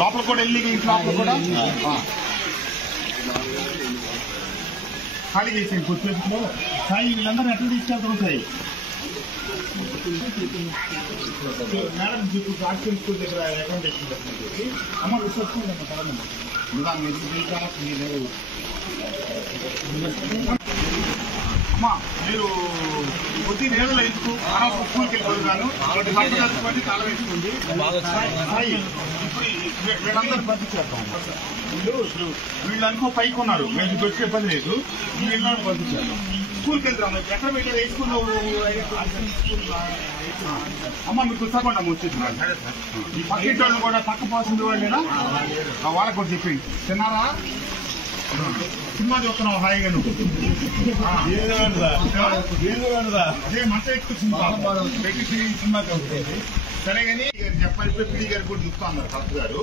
లోపల కూడా వెళ్ళి లోపల కూడా ఖాళీ చేసేయండి కొద్దిసేపులో. సాయి వీళ్ళందరూ ఎట్లా తీసుకెళ్తారు సాయి? మేడం ఇప్పుడు ఆర్ట్స్ స్కూల్ దగ్గర అకౌంటేషన్ చెప్పి అమ్మ వస్తుందమ్మా కాదండి అమ్మా మీరు కొద్ది నేలలో ఎందుకు స్కూల్కి వెళ్ళిపోతున్నాను తాళం వేసుకోండి. ఇప్పుడు వీళ్ళందరూ పంపించేస్తాం. వీళ్ళు అనుకో పైకి ఉన్నారు, వీళ్ళకి వచ్చే పని లేదు. ఈ వీళ్ళని పంపించేస్తాం. స్కూల్కి వెళ్తాం. ఎక్కడ వెళ్ళారు? ఏ స్కూల్లో? అమ్మ మీకు తప్పకుండా వచ్చేది ఈ పక్కింటి వాళ్ళు కూడా పక్క పాసింది వాళ్ళేనా? వాళ్ళకి కూడా చెప్పింది. తిన్నారా? సినిమా చూస్తున్నాం హాయిగా. నువ్వు అదే మంచి ఎక్కువ సినిమా చదువుతుంది. సరే కానీ చెప్పాలి పిడి గారు కూడా చూస్తా అన్నారు కలెక్టర్ గారు.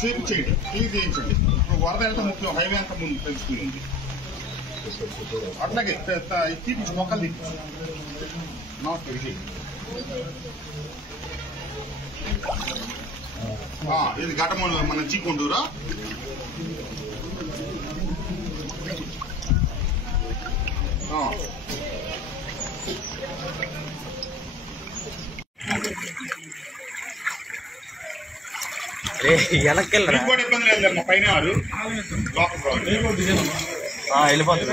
చేయించండి, క్లియర్ చేయించండి. ఇప్పుడు వరద ఎంత ముఖ్యం, హైవే అంత ముందు తెలుసుకుంది. అట్లాగే తీపించి మొక్కలు తీపించి నమస్తే. ఇది ఘటమూల మన చీకొండూరా? కూడా ఇబ్బంది లేదమ్మా. పైన వారు వెళ్ళిపోతుంది.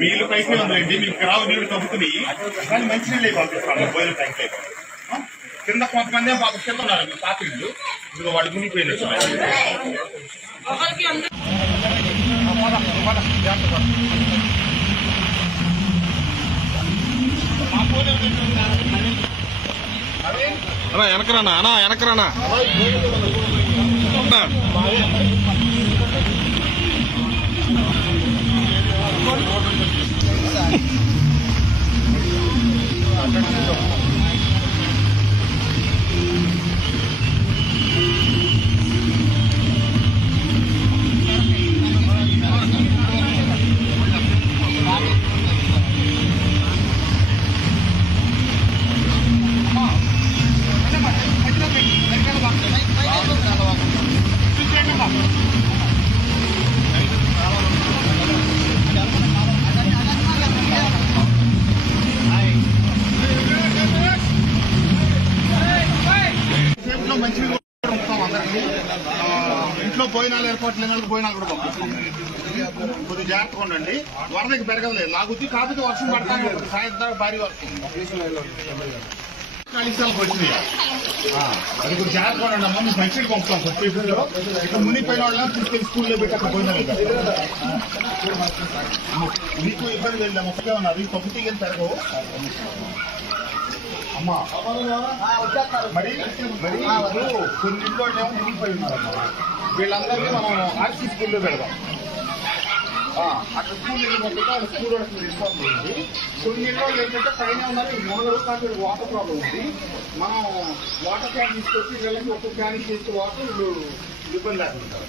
వీళ్ళు పైకి ఉందండి, మీకు రావు నీళ్ళు తగ్గుతున్నాయి కానీ మంచి నీళ్ళు పంపిస్తాను. బోయిల పైకి కింద కొంతమంది మాకు కింద ఉన్నారు పాత ఇల్లు, ఇప్పుడు వాడు మునిగిపోయినట్టు. వెనకరానా అన్నా, వెనకరానా? మంచి ఉంటాం అందరికీ. ఇంట్లో భోజనాలు ఏర్పాట్లు లేని భోజనాలు కూడా పంపిస్తాం. కొద్దిగా జాగ్రత్తగా ఉండండి. వరదకి పెరగలేదు లాగుద్ది, కాకపోతే వర్షం పడతానే ఉంటుంది. సాయంత్రం భారీ వర్షం కాళీస్థాలకు వచ్చినాయి. అది కూడా జాగ్రత్తగా ఉండండి అమ్మ. మీకు మంచిగా పంపుతాం. కొద్దిలో ఇక్కడ మునిగిపోయిన వాళ్ళని తీసుకెళ్ళి స్కూల్లో పెట్టి అక్కడ భోజనాలు మీకు ఇబ్బంది వెళ్ళాము. ఒకే ఉన్నారు. ఈ పప్పు తీగని పెరగవు అమ్మా. మరి కొన్నింట్లో ఏమో మునిగిపోయి ఉన్నారమ్మా. వీళ్ళందరినీ మనం ఆర్సీ స్కూల్లో పెడదాం. అక్కడ స్కూల్ వెళ్ళిపోతే స్కూల్ రెస్పాన్స్ ఉంది. కొన్నింట్లో ఏంటంటే పైన ఉన్నారు, మొదలు కానీ వాటర్ ప్రాబ్లం ఉంది. మనం వాటర్ క్యాన్ తీసుకొచ్చి వీళ్ళకి ఒక క్యాన్ చేస్తే వాటర్ వీళ్ళు ఇబ్బంది లేకుంటారు.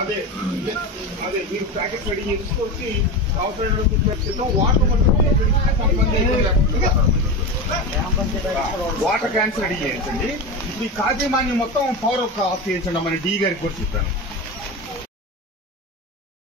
అదే అదే మీరు ప్యాకెట్ రెడీ చేసుకొచ్చి అవసరం చేస్తాం. వాటర్ వాటర్ క్యాన్స్ రెడీ చేయించండి. ఇప్పుడు ఈ కాజీమాని మొత్తం పవర్ ఆఫ్ చేయించండి. మన డి గారికి కూడా చెప్పాను.